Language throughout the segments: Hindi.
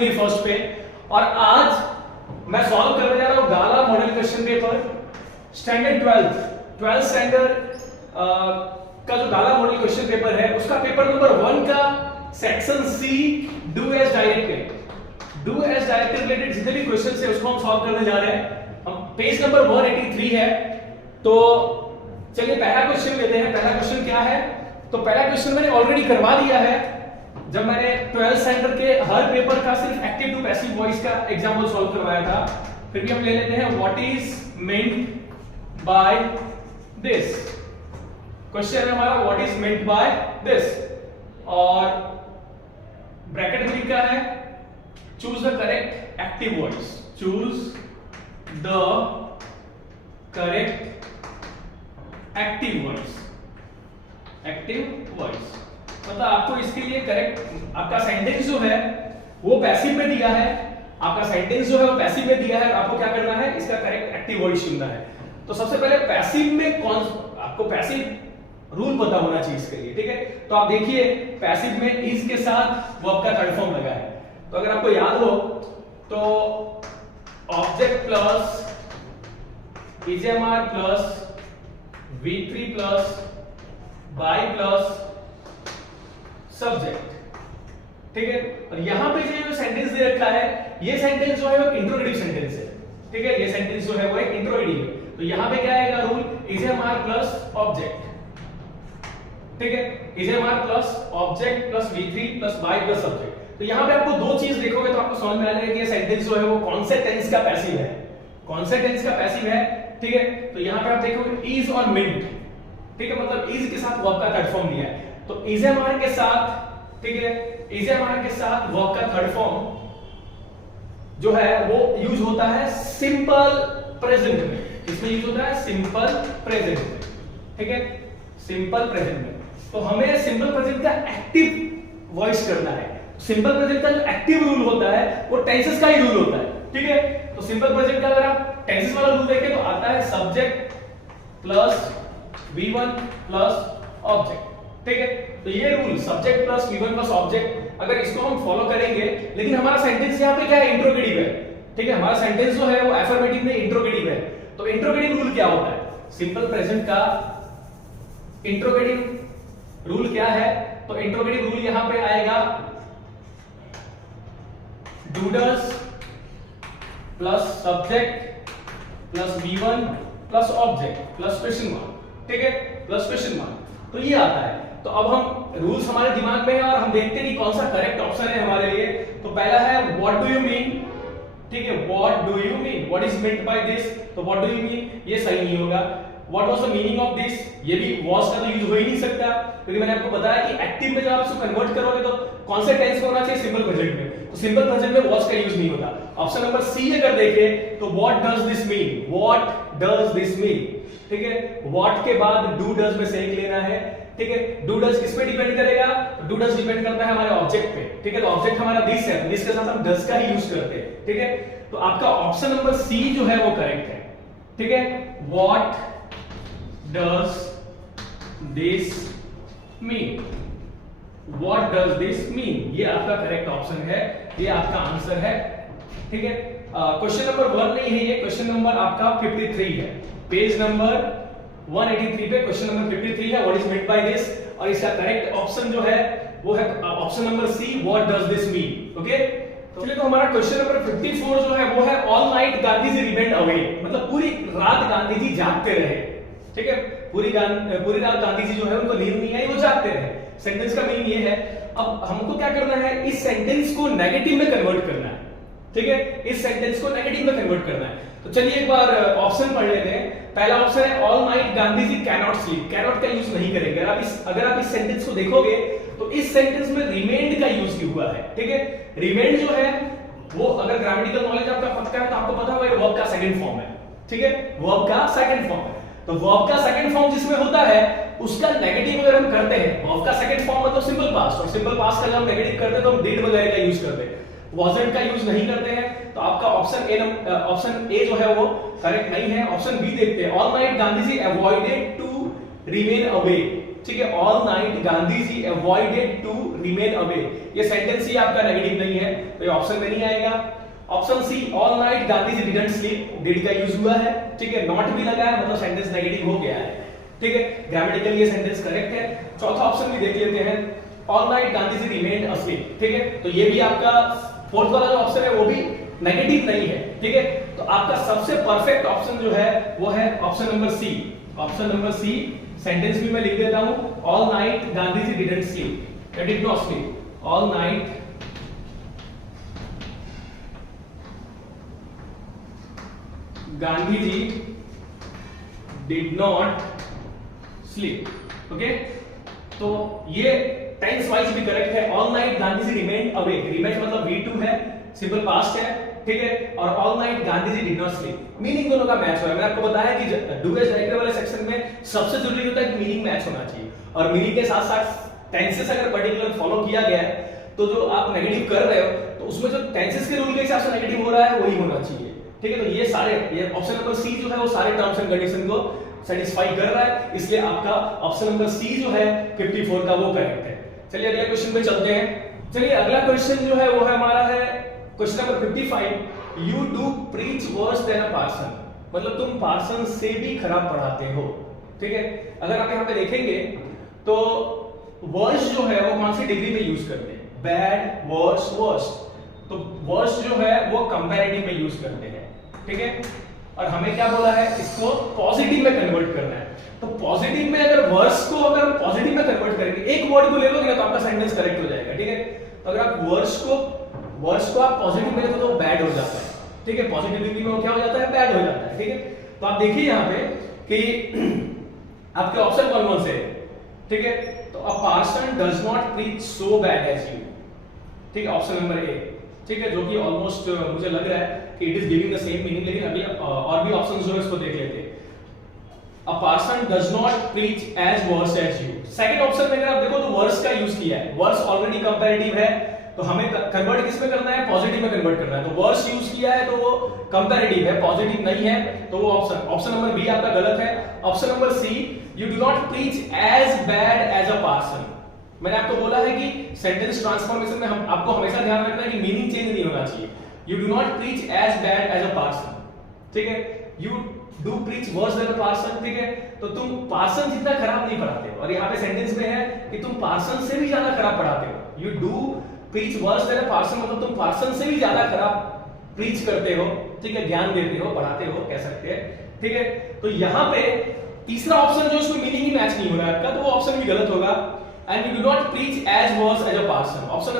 यूनि फर्स्ट पे। और आज मैं सॉल्व करने जा रहा हूं Gala model question paper standard 12th standard का जो गाला मॉडल क्वेश्चन पेपर है उसका पेपर नंबर 1 का section C do as directed related जितने भी क्वेश्चन है उसको हम सॉल्व करने जा रहे हैं। हम पेज नंबर 183 है। तो चलिए पहला क्वेश्चन लेते हैं। पहला क्वेश्चन क्या है? तो पहला क्वेश्चन मैंने ऑलरेडी करवा दिया है जब मैंने 12th स्टैंडर्ड के हर पेपर का सिर्फ एक्टिव टू पैसिव वॉइस का एग्जांपल सॉल्व करवाया था। फिर भी हम ले लेते हैं what is meant by this. Question है हमारा what is meant by this और ब्रैकेट में लिखा है choose the correct active voice. Choose the correct active voice. मतलब आपको इसके लिए करेक्ट आपका सेंटेंस जो है वो पैसिव में दिया है। आपका सेंटेंस जो है वो पैसिव में दिया है। आपको क्या करना है? इसका करेक्ट एक्टिव वॉइस चुनना है। तो सबसे पहले पैसिव में आपको पैसिव रूल पता होना चाहिए इसके लिए, ठीक है? तो आप देखिए पैसिव में इज के साथ वर्ब का थर्ड फॉर्म लगा है। तो अगर आपको याद हो तो object plus is am are plus V3 plus by plus subject, ठीक है? और यहां पे जो सेंटेंस दे रखा है ये सेंटेंस जो है वो इंट्रोगेटिव सेंटेंस है, ठीक है? ये सेंटेंस जो है वो एक इंट्रोगेटिव है। तो यहां पे क्या आएगा रूल? इजेएमआर प्लस ऑब्जेक्ट, ठीक है? Is am are plus object plus V3 plus by plus subject. तो यहां पे आपको दो चीज देखोगे तो आपको समझ में आ जाएगा कि ये सेंटेंस जो है वो कौन से टेंस का पैसिव है। कौन से टेंस का पैसिव है, ठीक है? तो यहां पे आप देखोगे इज और मेंट, ठीक है? मतलब इज के साथ वर्ब का थर्ड फॉर्म लिया है। तो इजेएमआर के साथ, ठीक है, इजेएमआर के साथ वर्ब का थर्ड फॉर्म जो है वो यूज होता है सिंपल प्रेजेंट में। इसमें यूज होता है सिंपल प्रेजेंट में, ठीक है? सिंपल प्रेजेंट में। तो हमें सिंपल प्रेजेंट का एक्टिव वॉइस करना है। सिंपल प्रेजेंट का जो एक्टिव रूल होता है वो टेंसेस का ही रूल होता है, ठीक है? तो सिंपल प्रेजेंट का अगर आप टेंसेस वाला रूल देखें तो आता है subject plus V1 plus object, ठीक है? तो ये rule subject plus V1 plus object अगर इसको हम फॉलो करेंगे, लेकिन हमारा सेंटेंस यहाँ पे क्या है? इंट्रोगेटिव है, ठीक है? हमारा सेंटेंस जो है वो अफर्मेटिव में इंट्रोगेटिव है। तो इंट्रोगेटिव रूल क्या होता है? सिंपल प्रेजेंट का इंट्रोगेटिव रूल क्या है? तो इंट्रोगेटिव रूल यहां पे आएगा do does plus subject plus V1 plus object plus question mark, ठीक है? Plus question mark. तो ये आता है। तो अब हम रूल्स हमारे दिमाग में है और हम देखते हैं कौन सा करेक्ट ऑप्शन है हमारे लिए। तो पहला है व्हाट डू यू मीन, ठीक है? What do you mean, what is meant by this. तो व्हाट डू यू मीन ये सही नहीं होगा। What was the meaning of this, ये भी वाज का तो यूज हो ही नहीं सकता, क्योंकि मैंने आपको बताया कि एक्टिव में जब आप इसको कन्वर्ट करोगे तो कौन से टेंस में होना चाहिए? सिंपल प्रेजेंट में। तो सिंपल प्रेजेंट में वाज का यूज नहीं होता। ऑप्शन नंबर सी अगर देखें तो what does this mean, what does this mean, ठीक है? व्हाट के बाद डू डज में से एक लेना है, ठीक है? डू डज किस पे डिपेंड करेगा? डू डज डिपेंड करता है हमारे ऑब्जेक्ट पे, ठीक है? तो ऑब्जेक्ट हमारा दिस है, दिस के साथ हम डज का ही यूज करते हैं, ठीक है? तो आपका ऑप्शन नंबर सी जो है वो करेक्ट है, ठीक है? What does this mean, what does this mean, ये आपका करेक्ट ऑप्शन है, ये आपका आंसर है, ठीक है? क्वेश्चन नंबर 1 नहीं है ये, क्वेश्चन नंबर आपका 53 है। पेज नंबर 183 पे क्वेश्चन नंबर 53 है, what is meant by this. और इसका करेक्ट ऑप्शन जो है वो है option number C, what does this mean, okay? तो चलिए, तो हमारा क्वेश्चन नंबर 54 जो है वो है all night Gandhi ji remained awake, मतलब पूरी रात गांधी जी जागते रहे, ठीक है? पूरी रात गांधी जी जो है उनको नींद नहीं आई, वो जागते रहे। सेंटेंस का मीनिंग ये है। अब हमको क्या करना है? इस सेंटेंस को नेगेटिव में कन्वर्ट करना है, ठीक है? इस सेंटेंस को नेगेटिव में कन्वर्ट करना है। तो चलिए एक बार ऑप्शन पढ़ लेते हैं। पहला ऑप्शन है ऑल नाइट गांधी जी कैनॉट स्लीप। कैनॉट का यूज नहीं करेंगे। अगर आप इस सेंटेंस को देखोगे तो इस सेंटेंस में रिमेंड का यूज हुआ है, ठीक है? रिमेंड जो है वो अगर ग्रामेटिकल नॉलेज आपका पक्का है तो आपको पता होगा ये वर्ब का सेकंड फॉर्म है, ठीक है? वर्ब का सेकंड फॉर्म है। तो वर्ब का सेकंड फॉर्म जिसमें होता है उसका नेगेटिव अगर हम करते हैं, वर्ब का सेकंड फॉर्म मतलब सिंपल पास्ट, और सिंपल पास्ट का जब हम नेगेटिव करते हैं तो हम डिड वगैरह का यूज करते हैं, wasn't का यूज नहीं करते हैं। तो आपका ऑप्शन ए जो है वो करेक्ट नहीं है। ऑप्शन बी देखते हैं। All night Gandhi ji avoided to remain awake, ठीक है, all night Gandhi ji avoided to remain away, ये सेंटेंस ही आपका नेगेटिव नहीं है तो ये ऑप्शन में नहीं आएगा। Option C, all night Gandhi ji didn't sleep, did का यूज हुआ है, ठीक है, नॉट भी लगा है, मतलब सेंटेंस नेगेटिव हो गया है, ठीक है, ग्रामेटिकली ये सेंटेंस करेक्ट है। चौथा ऑप्शन भी देख लेते हैं, all night Gandhi ji remained asleep, ठीक है, तो ये भी आपका फोर्थ वाला जो ऑप्शन है वो भी नेगेटिव नहीं है, ठीक है, तो आपका सबसे परफेक्ट ऑप्शन जो है वो है option number C. Option number C, sentence भी मैं लिख देता हूं, all night Gandhi ji didn't sleep, did not sleep, all night Gandhi ji did not sleep, okay, तो ये टेंस वाइज भी करेक्ट है। All night Gandhi ji remained awake, remained मतलब V2 है, सिंपल पास्ट है, ठीक है, और all night Gandhi ji did not sleep, meaning दोनों का मैच हो रहा है। मैंने आपको बताया कि डू एज डायरेक्टर वाले सेक्शन में सबसे जरूरी होता है कि मीनिंग मैच होना चाहिए, और मीनिंग के साथ साथ टेंसेस अगर पर्टिकुलर फॉलो किया गया है तो जो आप नेगेटिव कर रहे हो तो उसमें जो टेंसेस के रूल के हिसाब से नेगेटिव हो रहा है वही होना चाहिए, ठीक है, तो ये सारे, ये ऑप्शन नंबर सी जो है वो सारे टर्म्स एंड कंडीशन को सेटिस्फाई कर रहा है, इसलिए आपका ऑप्शन नंबर सी जो है 54 का वो करेक्ट है। चलिए अगले क्वेश्चन पे चलते हैं। चलिए अगला क्वेश्चन जो है वो है हमारा है question number 55, you do preach worse than a person, मतलब तुम पार्सन से भी खराब पढ़ाते हो, ठीक है। अगर आप यहाँ पे देखेंगे तो वर्स जो है वो कौन सी डिग्री में यूज करते हैं, बैड, वर्स, वर्स्ट, तो वर्स जो है वो कंपैरेटिव में यूज करते हैं, ठीक है, और हमें क्या बोला है, इसको पॉजिटिव में कन्वर्ट करना है, तो पॉजिटिव में अगर वर्स को अगर पॉजिटिव में कन्वर्ट करेंगे, एक वर्ड को ले लोगे तो आपका सेंटेंस करेक्ट हो जाएगा, ठीक है, तो अगर आप वर्स को आप पॉजिटिव में लेते तो बैड हो जाता है, ठीक है, पॉजिटिव डिग्री में क्या हो जाता है, बैड हो जाता है, ठीक है, तो आप देखिए यहाँ पे कि आपके ऑप्शन कौन कौन से है, ठीक है, तो a person does not preach so bad as you, ठीक है, ऑप्शन नंबर ए, ठीक है, जो कि ऑलमोस्ट मुझे लग रहा है कि it is giving the same meaning, लेकिन अभी और भी ऑप्शंस जो है इसको देख लेते हैं। A person does not preach as worse as you, second option में अगर आप देखो तो वर्स का यूज किया है, वर्स ऑलरेडी कंपैरेटिव है, तो हमें कन्वर्ट किस में करना है, पॉजिटिव में कन्वर्ट करना है, तो वर्स यूज किया है तो वो कंपैरेटिव है, पॉजिटिव नहीं है, तो वो ऑप्शन नंबर बी आपका गलत है। Option number C, you do not preach as bad as a person, मैंने आपको बोला है कि सेंटेंस ट्रांसफॉर्मेशन में हम आपको हमेशा ध्यान रखना है कि मीनिंग चेंज नहीं होना चाहिए, you do not preach as bad as a person, ठीक है, you do preach worse than a person, ठीक है, तो तुम पर्सन जितना खराब नहीं पढ़ाते हो, और यहाँ पे सेंटेंस में है कि तुम पर्सन से भी ज्यादा खराब पढ़ाते हो, you do preach worse than a person, मतलब तुम पर्सन से भी ज्यादा खराब प्रीच करते हो, ठीक है, ज्ञान देते हो, पढ़ाते हो, कह सकते हैं, ठीक है, तो यहाँ पे तीसरा ऑप्शन जो इसमें मीनिंग ही मैच नहीं हो रहा है आपका, तो वो ऑप्शन भी गलत होगा, and you do not preach as worse as a person, option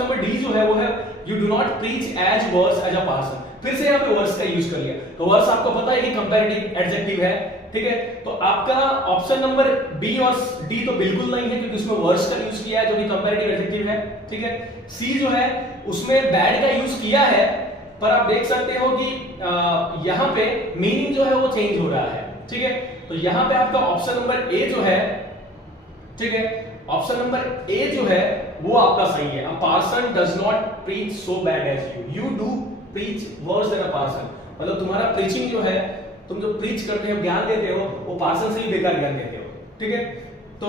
number D जो है वो है you do not preach as worse as a person, फिर से यहाँ पे वर्स का यूज कर लिया, तो वर्स आपको पता है कि कंपैरेटिव एडजेक्टिव है, ठीक है, तो आपका ऑप्शन नंबर बी और डी तो बिल्कुल नहीं है क्योंकि उसमें वर्स का यूज किया है जो कि कंपैरेटिव एडजेक्टिव है, ठीक है, सी जो है उसमें बैड का यूज किया है, पर आप देख सकते हो कि यहाँ पे मीनिंग जो है वो चेंज हो रहा है, ठीक है, तो यहाँ पे आपका ऑप्शन नंबर ए जो है, ठीक है, ऑप्शन नंबर ए जो है वो आपका सही है, a person does not preach so bad as you, you do preach worse than a person, मतलब तुम्हारा प्रीचिंग जो है, तुम जो प्रीच करते हो, ज्ञान देते हो, वो पर्सन से ही बेकार ज्ञान देते हो, ठीक है, तो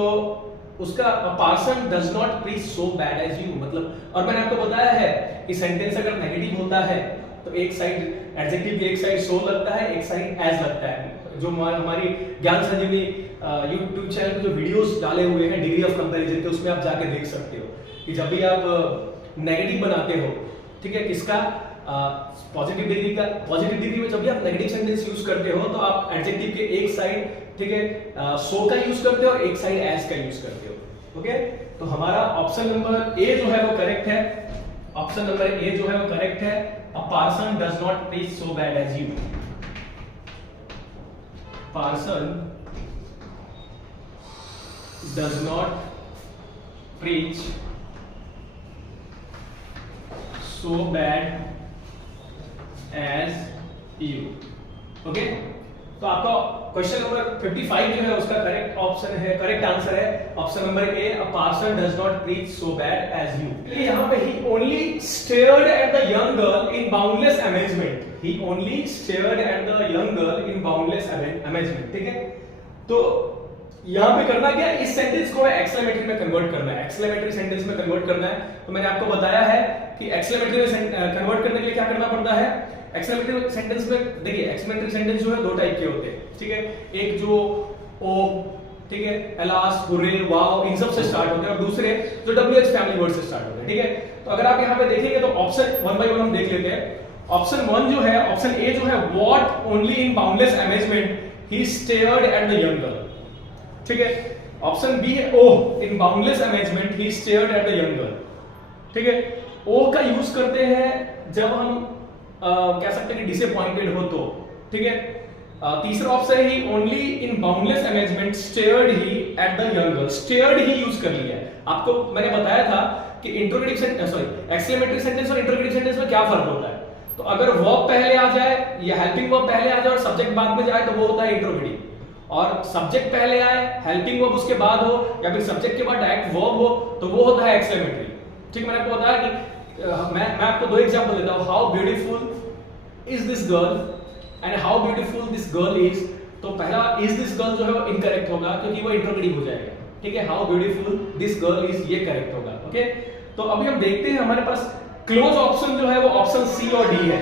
उसका person does not preach so bad as you, मतलब, और मैंने आपको बताया है कि सेंटेंस अगर नेगेटिव होता है तो एक साइड एडजेक्टिव की एक साइड सो लगता है, एक साइड एज लगता है, जो हमारी ज्ञान संजीवनी YouTube चैनल पे जो वीडियोस डाले हुए हैं डिग्री ऑफ कंपैरिजन के, उसमें आप जाके देख सकते हो कि जब भी आप नेगेटिव बनाते हो, ठीक है, किसका, पॉजिटिव डिग्री में जब भी आप नेगेटिव सेंटेंस यूज करते हो तो आप एडजेक्टिव के एक साइड, ठीक है, सो का यूज करते हो और एक साइड एज का यूज करते हो, ओके, तो हमारा ऑप्शन नंबर ए जो है वो करेक्ट है, ऑप्शन नंबर ए जो है वो करेक्ट है, a person does not preach so bad as you, person does not preach so bad as you, okay, तो आपका क्वेश्चन नंबर 55 जो है उसका करेक्ट ऑप्शन है, करेक्ट आंसर है option number A, a person does not preach so bad as you. यहाँ पे he only stared at the young girl in boundless amazement, he only stared at the young girl in boundless amazement, ठीक है, तो यहाँ पे करना क्या है, इस सेंटेंस को एक्सक्लेमेटरी में कन्वर्ट करना है, एक्सक्लेमेटरी सेंटेंस में कन्वर्ट करना है। तो मैंने आपको बताया है कि एक्सक्लेमेटरी में कन्वर्ट करने के लिए क्या करना पड़ता है। एक्सक्लेमेटरी सेंटेंस में देखिए, एक्सक्लेमेटरी सेंटेंस जो है दो टाइप के होते हैं, ठीक है। एक जो ओ, ठीक है, एलास, हुर्रे, वाओ, इन सब से स्टार्ट होते हैं, और दूसरे जो WH फैमिली वर्ड से स्टार्ट होते हैं, ठीक है। तो अगर आप यहाँ पे देखेंगे तो ऑप्शन वन बाय वन हम देख लेते हैं। ऑप्शन वन जो है, ऑप्शन ए जो है, what only in boundless amazement he stared at the young girl, ठीक है। ऑप्शन बी है oh, in boundless amazement he stared at the young girl, ठीक है। ओ का यूज करते हैं जब हम कह सकते हैं कि डिसअपॉइंटेड हो तो, ठीक है। तीसरा ऑप्शन है he only in boundless amazement stared he at the young girl, stared he use कर लिया है। आपको मैंने बताया था कि interrogative sentence, sorry, exclamatory sentence और इंट्रोगेटिव सेंटेंस में क्या फर्क होता है। तो अगर वर्ब पहले आ जाए या हेल्पिंग वर्ब पहले आ जाए और सब्जेक्ट बाद में जाए तो वो होता है इंट्रोगेटिव, और सब्जेक्ट पहले आए, हेल्पिंग वर्ब उसके बाद हो, या फिर सब्जेक्ट के बाद डायरेक्ट वर्ब हो, तो वो होता है एक्सक्लेमेटरी, ठीक। मैंने आपको बताया कि मैं आपको दो एग्जांपल देता हूं, how beautiful is this girl and how beautiful this girl is. तो पहला इज दिस गर्ल जो है वो इनकरेक्ट होगा क्योंकि वो इंट्रोगेटिव हो जाएगा, ठीक है। How beautiful this girl is, ये करेक्ट होगा, ओके। तो अभी हम देखते हैं, हमारे पास क्लोज ऑप्शन जो है वो ऑप्शन सी और डी है।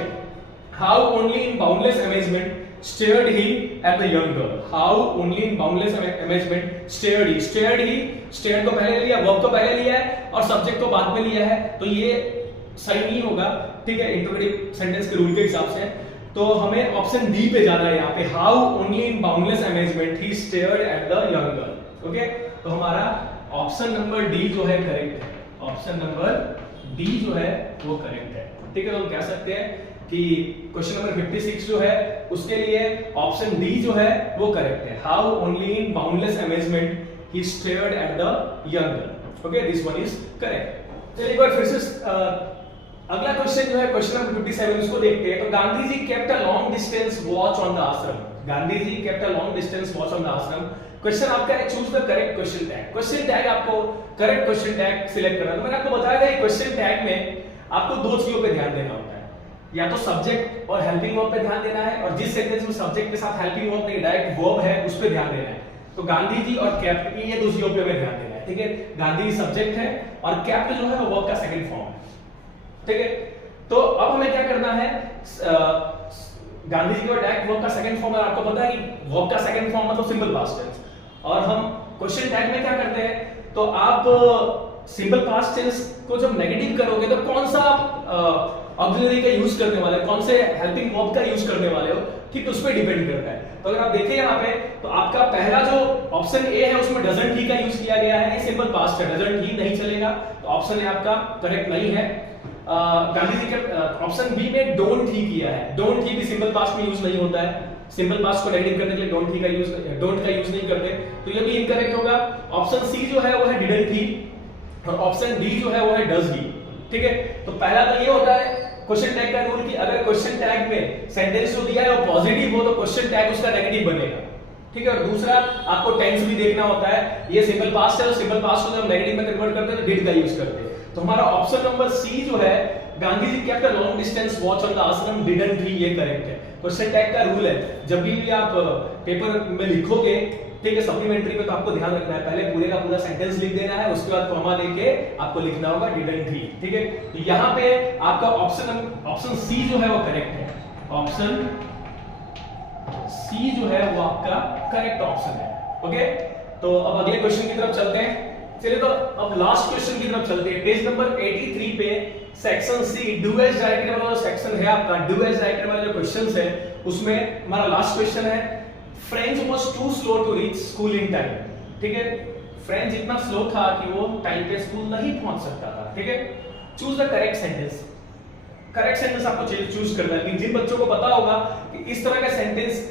How only in boundless amazement stared he at the young girl, how only in boundless amazement stared he, stared he, stared को पहले लिया, वर्ब को पहले लिया है और सब्जेक्ट को बाद में लिया है, तो ये सही नहीं होगा, ठीक है, इंट्रोगेटिव सेंटेंस के रूल के हिसाब से। तो हमें ऑप्शन डी पे जाना है यहाँ पे, how only in boundless amazement he stared at the young girl, okay. तो हमारा ऑप्शन नंबर डी जो है करेक्ट है, ऑप्शन नंबर डी जो है वो करेक्ट है, ठीक है। तो हम कह सकते हैं कि क्वेश्चन नंबर 56 जो है उसके लिए ऑप्शन डी जो है वो करेक्ट है, how only in boundless amazement he stared at the young girl, okay, this one is correct. चलिए एक बार फिर से अगला क्वेश्चन जो है क्वेश्चन नंबर 57 उसको देखते हैं। तो Gandhi ji kept a long distance watch on the ashram, Gandhi ji kept a long distance watch on the ashram. Question आपका है choose the correct question tag, question tag आपको करेक्ट क्वेश्चन टैग सिलेक्ट करना है। तो मैंने आपको बताया था क्वेश्चन टैग में आपको दो चीजों पे ध्यान देना होता है, या तो सब्जेक्ट और हेल्पिंग वर्ब पे ध्यान देना है, और जिस सेंटेंस में सब्जेक्ट के साथ हेल्पिंग वर्ब नहीं डायरेक्ट वर्ब है उस पे ध्यान देना है। तो गांधी जी और केप्ट, ये दो चीजों पे हमें ध्यान देना है, ठीक है। गांधी सब्जेक्ट है और केप्ट जो है वो वर्ब का सेकंड फॉर्म है, ठीक है। तो अब हमें क्या करना है, गांधी जी का डायरेक्ट वर्ब का सेकंड फॉर्म है, आपको पता है कि वर्ब का सेकंड फॉर्म मतलब सिंपल पास्ट टेंस, और हम क्वेश्चन टैग में क्या करते हैं, तो आप सिंपल पास्ट टेंस को जब नेगेटिव करोगे तो कौन सा ऑक्सिलरी का यूज करने वाले हो, कौन से हेल्पिंग वर्ब का यूज करने वाले हो, ठीक, उस पर डिपेंड करता है। तो अगर आप देखें यहाँ पे तो आपका पहला जो ऑप्शन ए है उसमें डजंट ही का यूज किया गया है, ये सिंपल पास्ट है, डजंट ही नहीं चलेगा, तो ऑप्शन ए आपका करेक्ट नहीं है। गांधी जी के ऑप्शन बी में डोंट ही किया है, डोंट ही भी सिंपल पास्ट में यूज नहीं होता है, सिंपल पास्ट को नेगेटिव करने के लिए डोंट ही का यूज, डोंट का यूज नहीं करते, तो ये भी इनकरेक्ट होगा। ऑप्शन सी जो है वो है डिडंट ही, और ऑप्शन डी जो है वो है डज ही, ठीक है। तो पहला तो ये होता है क्वेश्चन टैग का रूल कि अगर क्वेश्चन टैग में सेंटेंस जो दिया है वो पॉजिटिव हो तो क्वेश्चन टैग उसका नेगेटिव बनेगा, ठीक है। और दूसरा आपको टेंस भी देखना होता है, ये सिंपल पास्ट है तो सिंपल पास्ट को जब नेगेटिव में कन्वर्ट करते हैं तो डिड का यूज करते हैं। तो हमारा ऑप्शन नंबर सी जो है Gandhi ji kept a long distance watch on the ashram didn't he, ये करेक्ट है। क्वेश्चन टैग का रूल है, जब भी आप पेपर में लिखोगे, ठीक है, सप्लीमेंट्री में, तो आपको ध्यान रखना है पहले पूरे का पूरा सेंटेंस लिख देना है, उसके बाद कॉमा लेके आपको लिखना होगा डिडंट ही, ठीक है। तो यहाँ पे आपका ऑप्शन सी जो है वो करेक्ट है, ऑप्शन सी जो है वो आपका करेक्ट ऑप्शन है, ओके। तो अब अगले क्वेश्चन की तरफ चलते हैं। चलिए तो अब लास्ट क्वेश्चन की तरफ चलते हैं। पेज नंबर 83 पे section C do as directed वाला सेक्शन है आपका, डू एज डायरेक्टेड वाले जो क्वेश्चंस है उसमें हमारा लास्ट क्वेश्चन है French was too slow to reach school in time, ठीक है। फ्रेंच इतना स्लो था कि वो टाइम पे स्कूल नहीं पहुंच सकता था, ठीक है। Choose the correct sentence, correct sentence आपको चूज करना है। जिन बच्चों को पता होगा कि इस तरह का सेंटेंस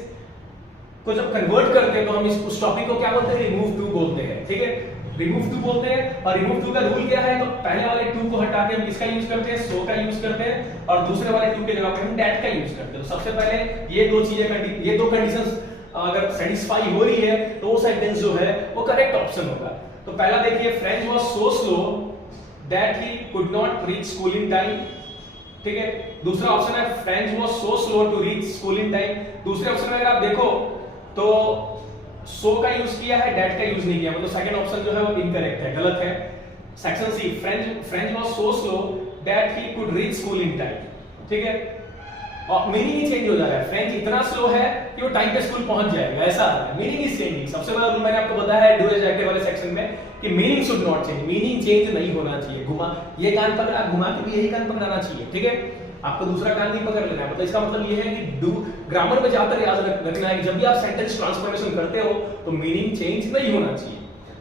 को जब कन्वर्ट करते हैं तो हम उस टॉपिक को क्या बोलते हैं, रिमूव टू बोलते हैं, ठीक है, रिमूव टू बोलते हैं। और रिमूव टू का रूल क्या है, तो पहले वाले टू को हटा के हम किसका यूज करते हैं, सो का यूज करते हैं, और दूसरे वाले टू के जगह पे हम दैट का यूज करते हैं। तो सबसे पहले ये दो चीजें, ये दो कंडीशंस अगर सेटिस्फाई हो रही है तो वो सेंटेंस जो है वो करेक्ट ऑप्शन होगा। तो पहला देखिए, French was so slow that he could not reach school in time, ठीक है। दूसरा ऑप्शन है French was so slow to reach school in time. दूसरे ऑप्शन में अगर आप देखो तो सो का यूज किया है, डेट का यूज नहीं किया, मतलब सेकंड ऑप्शन जो है वो इनकरेक्ट है, गलत है। Section C, French was so slow that he could reach school in time, ठीक है। और मीनिंग ही चेंज हो जा रहा है, फ्रेंच इतना स्लो है कि वो टाइम पे स्कूल पहुंच जाएगा, ऐसा आ रहा है, मीनिंग इज चेंजिंग। सबसे बड़ा रूल मैंने आपको बताया है डू एज डायरेक्टेड वाले सेक्शन में कि meaning should not change, meaning change नहीं होना चाहिए। घुमा ये कान पकड़ा, घुमा के भी यही कान पकड़ाना चाहिए, ठीक है। आपको दूसरा कान नहीं पकड़ लेना है, मतलब इसका मतलब ये है कि डू ग्रामर में जाकर याद रखना है कि जब भी आप सेंटेंस ट्रांसफॉर्मेशन करते हो तो मीनिंग चेंज नहीं होना चाहिए।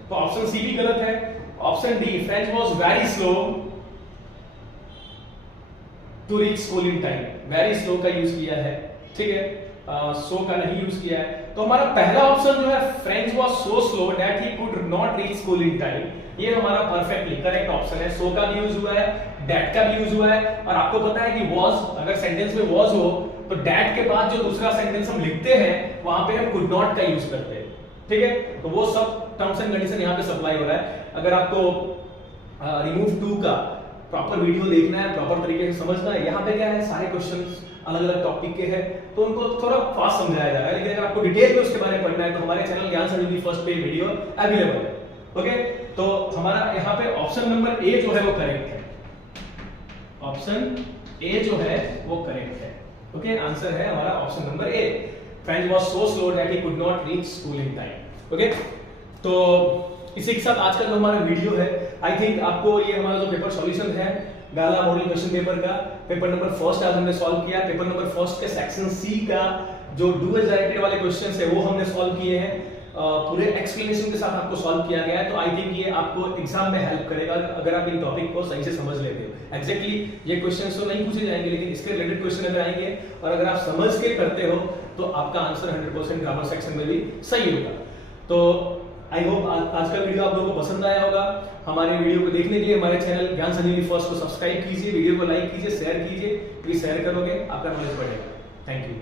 तो ऑप्शन सी भी गलत है। Option D, French was very slow to reach school in time, very slow का यूज किया है, ठीक है, सो का नहीं यूज किया है। तो हमारा पहला ऑप्शन जो है French was so slow that he could not reach school in time, ये हमारा परफेक्टली करेक्ट ऑप्शन है। सो का भी यूज हुआ है, दैट का भी यूज हुआ है, और आपको पता है कि वाज, अगर सेंटेंस में वाज हो तो दैट के बाद जो दूसरा सेंटेंस हम लिखते हैं वहां पे हम कुड नॉट का यूज करते हैं, ठीक है। तो वो सब टर्म्स एंड कंडीशन यहाँ पे सप्लाई हो रहा है। अगर आपको रिमूव टू का प्रॉपर वीडियो देखना है, प्रॉपर तरीके से समझना है, यहाँ पे क्या है सारे क्वेश्चंस अलग अलग टॉपिक के हैं तो उनको थोड़ा फास्ट समझाया जा रहा है। लेकिन अगर आपको डिटेल में उसके बारे में पढ़ना है तो हमारे चैनल ज्ञान संजीवनी फर्स्ट पे वीडियो अवेलेबल है, ओके। तो हमारा यहाँ पे ऑप्शन नंबर ए जो है वो करेक्ट है, ऑप्शन ए जो है वो करेक्ट है, ओके। आंसर है हमारा option number A, French was so slow that he could not reach school in time, okay. तो इसी के साथ आज का जो हमारा वीडियो है, आई थिंक आपको ये हमारा जो पेपर सॉल्यूशन है गाला मॉडल क्वेश्चन पेपर का, पेपर नंबर फर्स्ट आज हमने सॉल्व किया। पेपर नंबर फर्स्ट के सेक्शन सी का जो डू एज डायरेक्टेड वाले क्वेश्चंस है वो हमने सॉल्व किए हैं, पूरे एक्सप्लेनेशन के साथ आपको सॉल्व किया गया है। तो आई थिंक ये आपको एग्जाम में हेल्प करेगा अगर आप इन टॉपिक को सही से समझ लेते हो। एग्जैक्टली ये क्वेश्चंस तो नहीं पूछे जाएंगे, लेकिन इसके रिलेटेड क्वेश्चन अगर आएंगे और अगर आप समझ के करते हो तो आपका आंसर 100% ग्रामर सेक्शन में भी सही होगा। तो आई होप आज का वीडियो आप लोगों को पसंद आया होगा। हमारे वीडियो को देखने के लिए हमारे चैनल ज्ञान संजीवनी फर्स्ट को सब्सक्राइब कीजिए, वीडियो को लाइक कीजिए, शेयर कीजिए, क्योंकि शेयर करोगे आपका नॉलेज बढ़ेगा। Thank you.